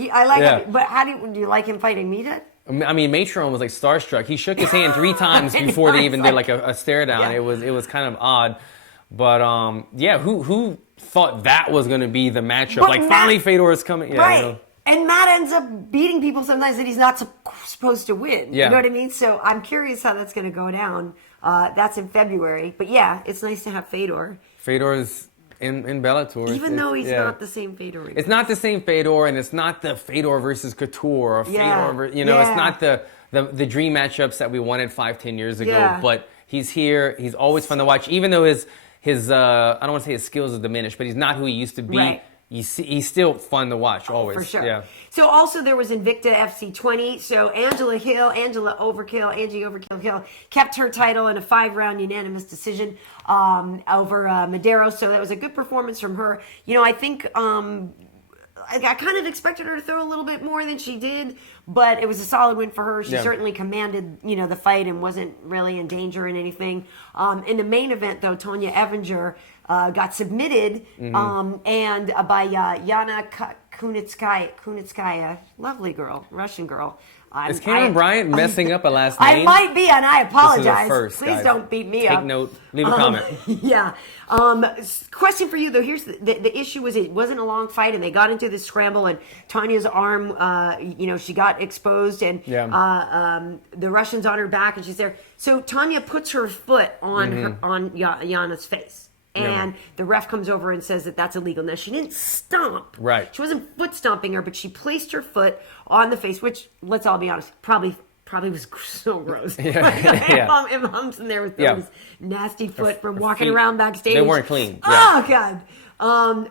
But do you like him fighting Mita? I mean, Mittrione was like starstruck. He shook his hand 3 times before they even did like a stare down. It was kind of odd. But who thought that was going to be the matchup? But like Matt, finally Fedor is coming. Yeah, right. And Matt ends up beating people sometimes that he's not supposed to win. Yeah. You know what I mean? So I'm curious how that's going to go down. That's in February. But yeah, it's nice to have Fedor. Fedor's in Bellator. Even though he's not the same Fedor. It's not the same Fedor, and it's not the Fedor versus Couture or Fedor. It's not the dream matchups that we wanted 5-10 years ago. Yeah. But he's here. He's always fun to watch, even though his I don't want to say his skills are diminished, but he's not who he used to be. Right. He's still fun to watch always. For sure. Yeah. So also there was Invicta FC 20. So Angie Overkill Hill kept her title in a 5-round unanimous decision over Medeiros. So that was a good performance from her. I think I kind of expected her to throw a little bit more than she did, but it was a solid win for her. She certainly commanded, the fight and wasn't really in danger in anything. In the main event, though, Tonya Evinger got submitted and by Yana Kunitskaya, lovely girl, Russian girl. Is Karyn Bryant messing up a last name? I might be, and I apologize. This is a first, Please guys. Don't beat me up. Take note. Leave a comment. Yeah. Question for you, though. Here's the issue was it wasn't a long fight, and they got into this scramble, and Tonya's arm, she got exposed, and the Russian's on her back, and she's there. So Tonya puts her foot on Yana's face. And the ref comes over and says that that's illegal. Now, she didn't stomp. Right. She wasn't foot stomping her, but she placed her foot on the face, which, let's all be honest, probably was so gross. If Mom's in there with those nasty foot from walking around backstage. They weren't clean. Oh, God.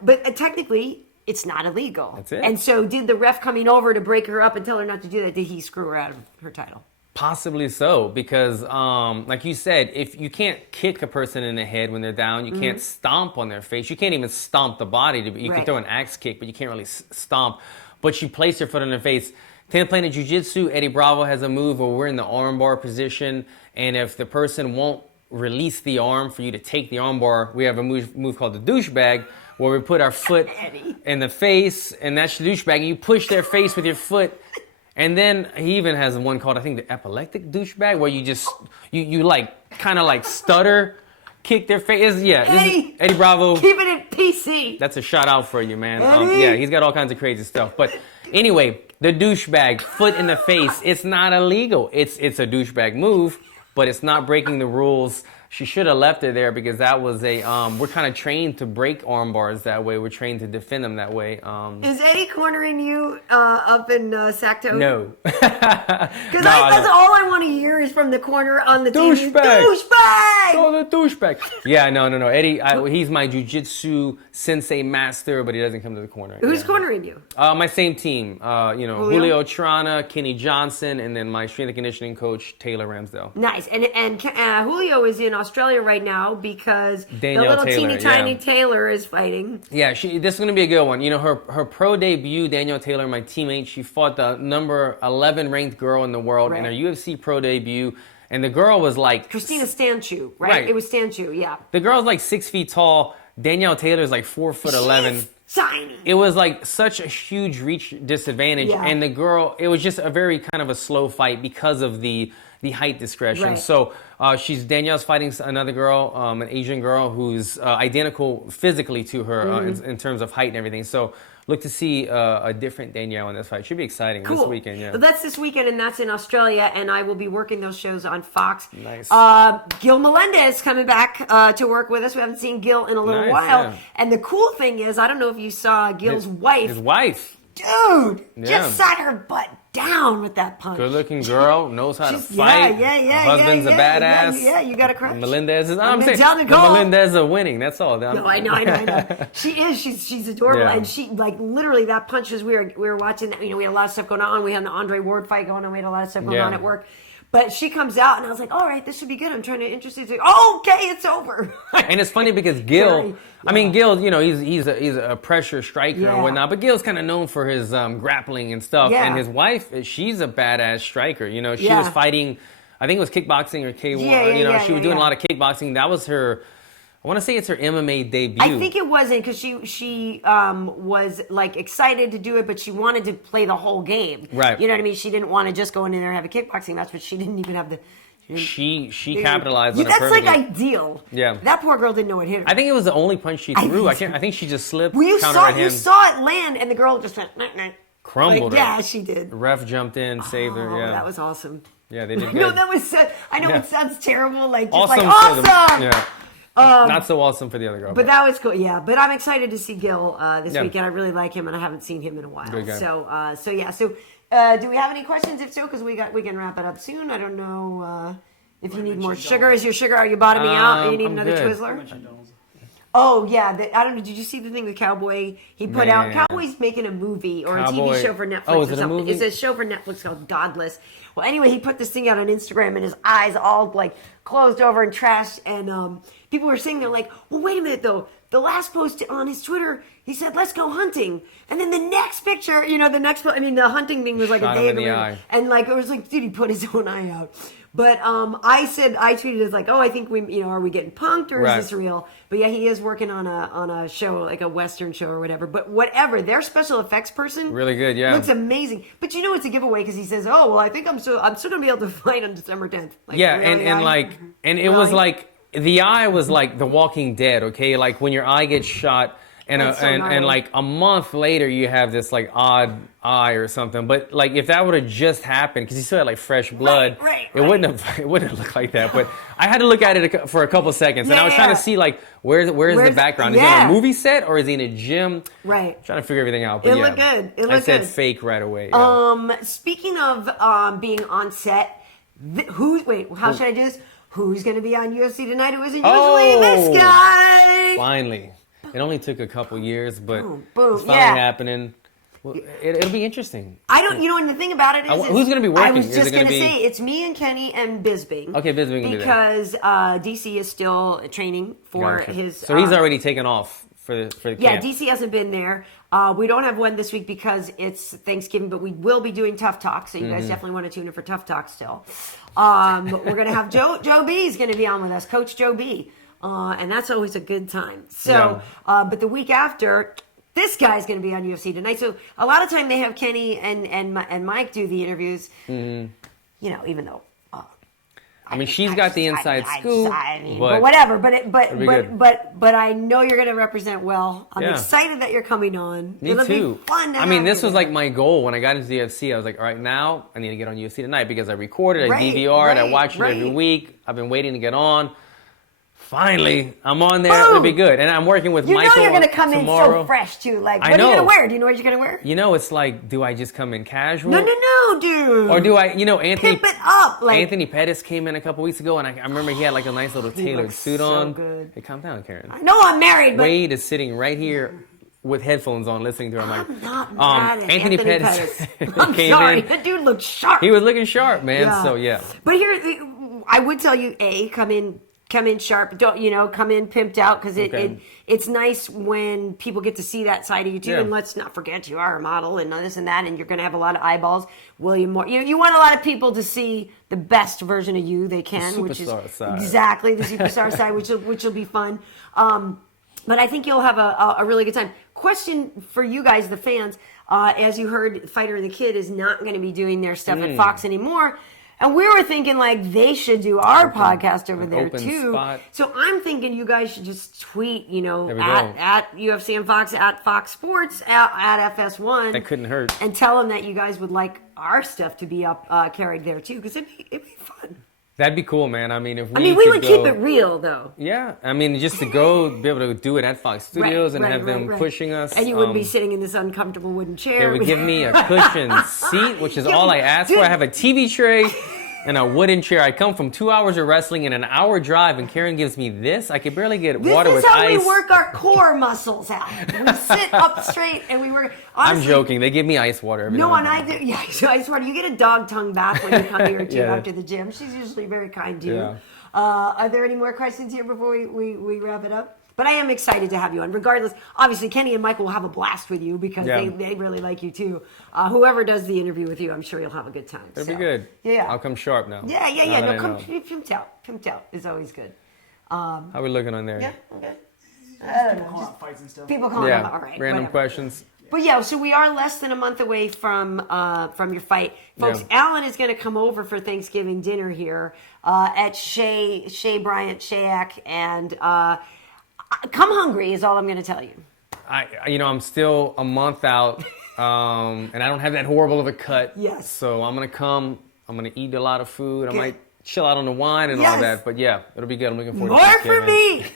But technically, it's not illegal. That's it. And so did the ref coming over to break her up and tell her not to do that, did he screw her out of her title? Possibly so, because like you said, if you can't kick a person in the head when they're down, you can't stomp on their face. You can't even stomp the body. You can throw an axe kick, but you can't really stomp. But she placed her foot on her face. Playing jiu-jitsu, Eddie Bravo has a move where we're in the armbar position, and if the person won't release the arm for you to take the armbar, we have a move called the douchebag, where we put our foot in the face, and that's the douchebag, and you push their face with your foot. And then he even has one called, I think, the epileptic douchebag, where you just, you like, kind of like stutter, kick their face. Yeah, this is Eddie Bravo. Keep it in PC. That's a shout out for you, man. Eddie. Yeah, he's got all kinds of crazy stuff. But anyway, the douchebag, foot in the face, it's not illegal. It's a douchebag move, but it's not breaking the rules. She should have left it there because that was a, we're kind of trained to break arm bars that way. We're trained to defend them that way. Is Eddie cornering you up in Sacto? No. Because that's all I want to hear is from the corner on the TV. Douchebag! Oh, the douchebag. Yeah, no. Eddie, he's my jiu-jitsu sensei master, but he doesn't come to the corner. Who's cornering you? My same team. Julio Trana, Kenny Johnson, and then my strength and conditioning coach, Taylor Ramsdale. Nice. And Julio is in Australia right now because Danielle the little Taylor, teeny tiny Taylor is fighting. Yeah, this is going to be a good one. You know, her pro debut, Danielle Taylor, my teammate, she fought the number 11 ranked girl in the world in her UFC pro debut. And the girl was like... Christina Stanchu, right? It was Stanchu, yeah. The girl's like 6 feet tall. Danielle Taylor's like 4'11". She's tiny. It was like such a huge reach disadvantage. Yeah. And the girl, it was just a very kind of a slow fight because of the height discretion. Right. So Danielle's fighting another girl, an Asian girl who's identical physically to her in terms of height and everything. So look to see a different Danielle in this fight. Should be exciting this weekend. Yeah, well, that's this weekend, and that's in Australia, and I will be working those shows on Fox. Nice. Gil Melendez coming back to work with us. We haven't seen Gil in a little while. Yeah. And the cool thing is, I don't know if you saw Gil's wife. His wife. Dude, just sat her butt down with that punch. Good-looking girl, knows how to fight. Yeah. Her husband's a badass. Yeah, you got to crush. Melendez is. I'm saying the Melendez are winning. That's all. No, I know. She is. She's adorable, and she like literally that punches. We were watching. We had a lot of stuff going on. We had the Andre Ward fight going on. We had a lot of stuff going on at work. But she comes out, and I was like, all right, this should be good. I'm trying to interest you. Okay, it's over. And it's funny because Gil, Gil, he's a pressure striker and whatnot, but Gil's kind of known for his grappling and stuff. Yeah. And his wife, she's a badass striker. She was fighting, I think it was kickboxing or K1. She was doing a lot of kickboxing. That was her... I want to say it's her MMA debut. I think it wasn't because she was like excited to do it, but she wanted to play the whole game. Right. You know what I mean? She didn't want to just go in there and have a kickboxing match, but she didn't even have the... She capitalized on it perfectly. That's like ideal. Yeah. That poor girl didn't know it hit her. I think it was the only punch she threw. I think she just slipped. Well, you saw it land, and the girl just went... Crumbled her. Yeah, she did. The ref jumped in, saved her. Yeah. That was awesome. Yeah, they did good. No, that was... I know it sounds terrible. Like, just awesome. Awesome! Yeah. Not so awesome for the other girl. But that was cool, yeah. But I'm excited to see Gil this weekend. I really like him, and I haven't seen him in a while. Good guy. So do we have any questions? If so, because we can wrap it up soon. I don't know if you need more sugar. Is your sugar? Are you bottoming out? Or you need another Twizzler? Oh yeah, I don't know. Did you see the thing with Cowboy? He put out Cowboy's making a movie or a TV show for Netflix. Oh, is it a movie? It's a show for Netflix called Godless. Well, anyway, he put this thing out on Instagram, and his eyes all like closed over and trashed, and people were saying they're like, well, wait a minute though. The last post on his Twitter, he said, "Let's go hunting," and then the next picture, the hunting thing was like a day ago, and like it was like, dude, he put his own eye out. But I tweeted as like, I think are we getting punked or is this real? But yeah, he is working on a show, like a Western show or whatever. But whatever, their special effects person, really good, yeah, looks amazing. But it's a giveaway because he says, oh well, I think I'm still gonna be able to fight on December 10th. Like, yeah, and it was like the eye was like The Walking Dead, okay, like when your eye gets shot. And like a month later, you have this like odd eye or something. But like if that would have just happened, because you still had like fresh blood, it wouldn't have looked like that. But I had to look at it for a couple seconds, and I was trying to see like where's the background? Is he on a movie set or is he in a gym? Right. Trying to figure everything out. But it looked good. I said fake right away. Yeah. Speaking of being on set, how should I do this? Who's going to be on UFC tonight? It wasn't usually this guy. Finally. It only took a couple years, but it's finally happening. Well, it'll be interesting. I don't, and the thing about it is... who's going to be working? I was just going to say, it's me and Kenny and Bisping. Okay, Bisping can do that. Because DC is still training for his... So he's already taken off for the camp. Yeah, DC hasn't been there. We don't have one this week because it's Thanksgiving, but we will be doing Tough Talk, so you guys definitely want to tune in for Tough Talk still. We're going to have Joe B is going to be on with us, Coach Joe B. And that's always a good time. So, but the week after, this guy's going to be on UFC tonight. So a lot of time they have Kenny and Mike do the interviews. You know, even though. I mean, she's got the inside scoop, but whatever. But I know you're going to represent well. I'm excited that you're coming on. Me It'll too. Be fun. I mean, this was like my goal when I got into the UFC. I was like, all right, now I need to get on UFC tonight because I recorded, I DVR'd, I watched it every week. I've been waiting to get on. Finally, I'm on there. Boom. It'll be good. And I'm working with Michael You know you're going to come tomorrow. in so fresh, too. Like, what are you going to wear? Do you know what you're going to wear? You know, it's like, do I just come in casual? No, dude. Or do I, you know, Pimp it up. Like, Anthony Pettis came in a couple weeks ago, and I remember he had like a nice little tailored suit on. Good. Hey, calm down, Karyn. I know I'm married, but... Wade is sitting right here with headphones on listening to her. I'm not mad at Anthony Pettis I'm came sorry. in. That dude looked sharp. He was looking sharp, man. So, yeah. But here, I would tell you, come in sharp. Don't come in pimped out because it's nice when people get to see that side of you too. Yeah. And let's not forget you are a model and this and that, and you're going to have a lot of eyeballs. William Moore, you want a lot of people to see the best version of you they can, the which is side. exactly the superstar side, which will be fun. But I think you'll have a really good time. Question for you guys, the fans, as you heard, Fighter and the Kid is not going to be doing their stuff at Fox anymore. And we were thinking like they should do our podcast over there too. Spot. So I'm thinking you guys should just tweet, at UFC and Fox, at Fox Sports, at FS1. That couldn't hurt. And tell them that you guys would like our stuff to be up carried there too, because it'd be fun. That'd be cool, man. I mean, we would keep it real though. Yeah, I mean, just to be able to do it at Fox Studios and have them pushing us. And you wouldn't be sitting in this uncomfortable wooden chair. They would give me a cushioned seat, which is all I asked for. I have a TV tray and a wooden chair. I come from 2 hours of wrestling and an hour drive, and Karyn gives me this. I could barely get water with ice. This is how we work our core muscles out. We sit up straight and we work. Honestly, I'm joking. They give me ice water every No, and I do. Yeah, ice water. You get a dog tongue bath when you come here too after the gym. She's usually very kind to you. Yeah. Are there any more questions here before we wrap it up? But I am excited to have you on. Regardless, obviously, Kenny and Michael will have a blast with you because they really like you too. Whoever does the interview with you, I'm sure you'll have a good time. It'll be good. Yeah. I'll come sharp now. Yeah. No, come pimped out. Pimped out is always good. How are we looking on there? Yeah, okay. People call out fights and stuff. People calling out, all right. Random whatever. questions. But yeah, so we are less than a month away from your fight. Folks, Alan is going to come over for Thanksgiving dinner here at Bryant, H.E.A.T, and come hungry is all I'm going to tell you. I'm still a month out, and I don't have that horrible of a cut. Yes. So I'm going to come. I'm going to eat a lot of food. I might chill out on the wine and all that. But yeah, it'll be good. I'm looking forward to it. More for me.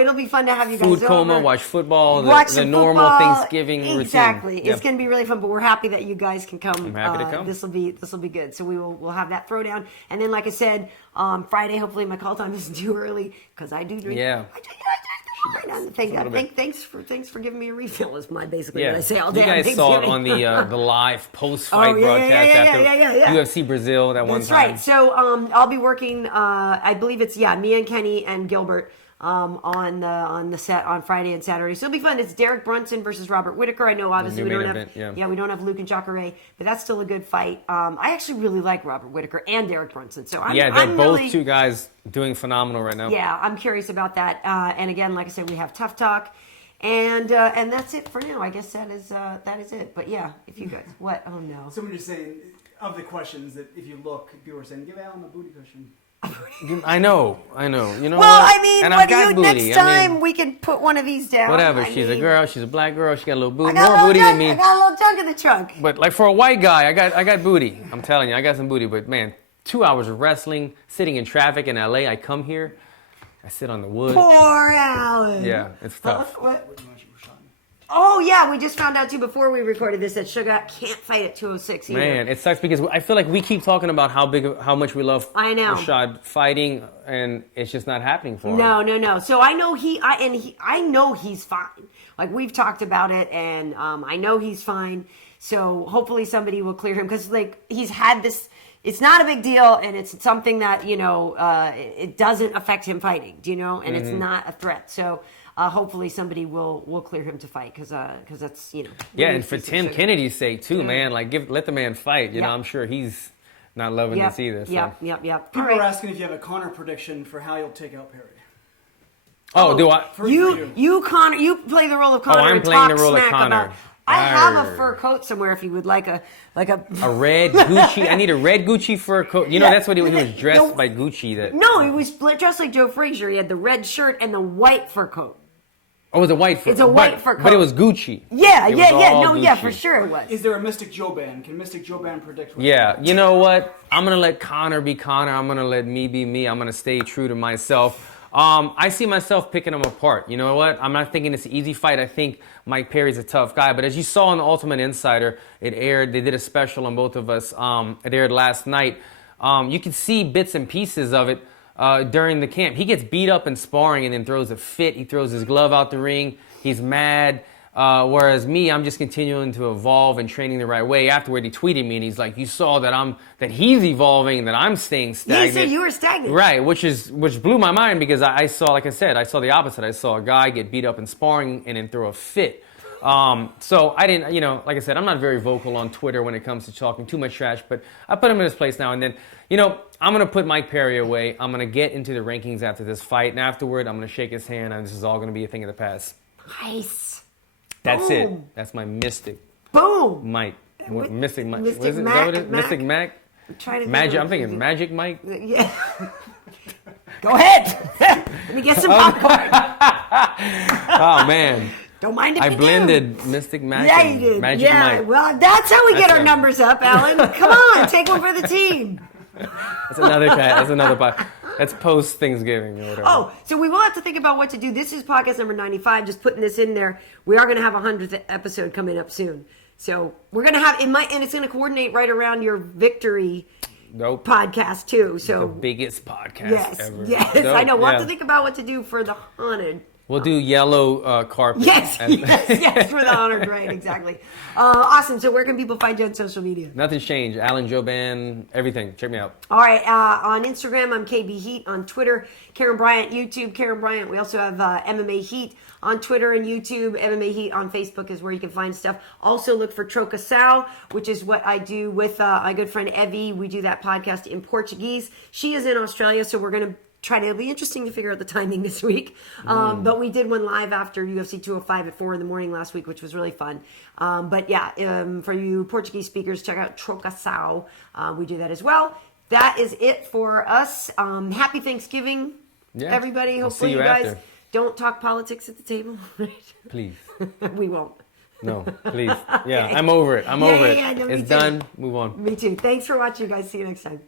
It'll be fun to have you guys Food coma, over. watch football, the normal football. Thanksgiving routine. Exactly. It's going to be really fun, but we're happy that you guys can come. I'm happy to come. This will be good. So we'll have that throwdown. And then, like I said, Friday, hopefully my call time isn't too early because I do drink. Yeah. Thanks for giving me a refill is basically what I say all day. You guys saw it on the live post-fight broadcast after UFC Brazil that one time. That's right. So I'll be working, I believe it's, me and Kenny and Gilbert on the set on Friday and Saturday. So it'll be fun. It's Derek Brunson versus Robert Whittaker. I know obviously we don't have Luke and Jacare, but that's still a good fight. I actually really like Robert Whittaker and Derek Brunson. So they're both two guys doing phenomenal right now. Yeah, I'm curious about that. And again, like I said, we have Tough Talk. And that's it for now. I guess that is it. But yeah, if you guys, what? Oh no. Someone just saying, of the questions that if you look, people are saying, give Alan a booty cushion. I know. You know what? I mean, and I've got booty. Next time we can put one of these down. Whatever. She's a girl. She's a black girl. She got a little booty. More booty than me. I got a little junk in the trunk. But like for a white guy, I got booty. I'm telling you, I got some booty. But man, 2 hours of wrestling, sitting in traffic in LA. I come here, I sit on the wood. Poor Alan. Yeah, it's tough. What? Oh, yeah, we just found out, too, before we recorded this, that Sugar can't fight at 206 either. Man, it sucks because I feel like we keep talking about how much we love Rashad fighting, and it's just not happening for him. No. So I know I know he's fine. Like, we've talked about it, and I know he's fine. So hopefully somebody will clear him because, like, he's had this. It's not a big deal, and it's something that, it doesn't affect him fighting, and it's not a threat. So hopefully somebody will clear him to fight because that's, Yeah, and for Tim Kennedy's sake, too, man. Like, let the man fight. You know, I'm sure he's not loving this either. So. Yep. People are asking if you have a Conor prediction for how you'll take out Perry. Oh, do I? You Connor, you play the role of Connor. I'm and playing talk the role of smack Connor. about- I have a Arr. fur coat somewhere if you would like a A red Gucci. I need a red Gucci fur coat. You know, Yeah. that's what he was dressed No. by Gucci. That No, he was dressed like Joe Frazier. He had the red shirt and the white fur coat. Oh, it was a white fur. It's a white fur coat. But it was Gucci. Yeah, It yeah, was yeah. all No, yeah, Gucci. for sure it was. Is there a Mystic Jouban? Can Mystic Jouban predict? What Yeah, you know what? I'm gonna let Connor be Connor. I'm gonna let me be me. I'm gonna stay true to myself. I see myself picking them apart. You know what? I'm not thinking it's an easy fight. I think Mike Perry's a tough guy. But as you saw on the Ultimate Insider, it aired. They did a special on both of us. It aired last night. You can see bits and pieces of it during the camp. He gets beat up in sparring and then throws a fit. He throws his glove out the ring. He's mad. Whereas me, I'm just continuing to evolve and training the right way. Afterward, he tweeted me and he's like, "You saw that he's evolving, that I'm staying stagnant." He said you were stagnant. Right, which blew my mind because I saw, like I said, I saw the opposite. I saw a guy get beat up in sparring and then throw a fit. So I didn't, like I said, I'm not very vocal on Twitter when it comes to talking too much trash, but I put him in his place now and then. I'm going to put Mike Perry away. I'm going to get into the rankings after this fight, and afterward, I'm going to shake his hand, and this is all going to be a thing of the past. Nice. That's Boom. it. That's my Mystic Boom. Mike. Mystic Mike. Mystic What is it? Mac, Is that what it is? Mac. Mystic Mac? Trying to Magic. I'm thinking Magic Mike. Yeah. Go ahead. Let me get some popcorn. Oh, man. Don't mind if I you blended Mystic Mac Yeah, and you did. Magic yeah, Mike. well, that's how we get That's our a- numbers up, Alan. Come on, take one for the team. That's another cat. That's another pot. That's post Thanksgiving or whatever. Oh, so we will have to think about what to do. This is podcast number 95. Just putting this in there. We are going to have a 100th episode coming up soon. So we're going to have and it's going to coordinate right around your victory Nope. podcast too. So The biggest podcast yes, ever. yes, Nope. I know. We'll have Yeah. to think about what to do for the haunted. We'll do yellow carpet. Yes, yes, for the honored, right? Exactly. Awesome. So where can people find you on social media? Nothing's changed. Alan Jouban, everything. Check me out. All right, on Instagram, I'm KB Heat. On Twitter, Karyn Bryant, YouTube, Karyn Bryant. We also have MMA Heat on Twitter and YouTube. MMA Heat on Facebook is where you can find stuff. Also look for Troca Sao, which is what I do with my good friend Evie. We do that podcast in Portuguese. She is in Australia, so we're going to it'll be interesting to figure out the timing this week. But we did one live after UFC 205 at 4 in the morning last week, which was really fun. But yeah, for you Portuguese speakers, check out Troca Sao. We do that as well. That is it for us. Happy Thanksgiving, everybody. We'll Hopefully see you you guys after. don't talk politics at the table. Please. We won't. No, please. Yeah, I'm over it. I'm over it. No, me It's too. done. Move on. Me too. Thanks for watching, guys. See you next time.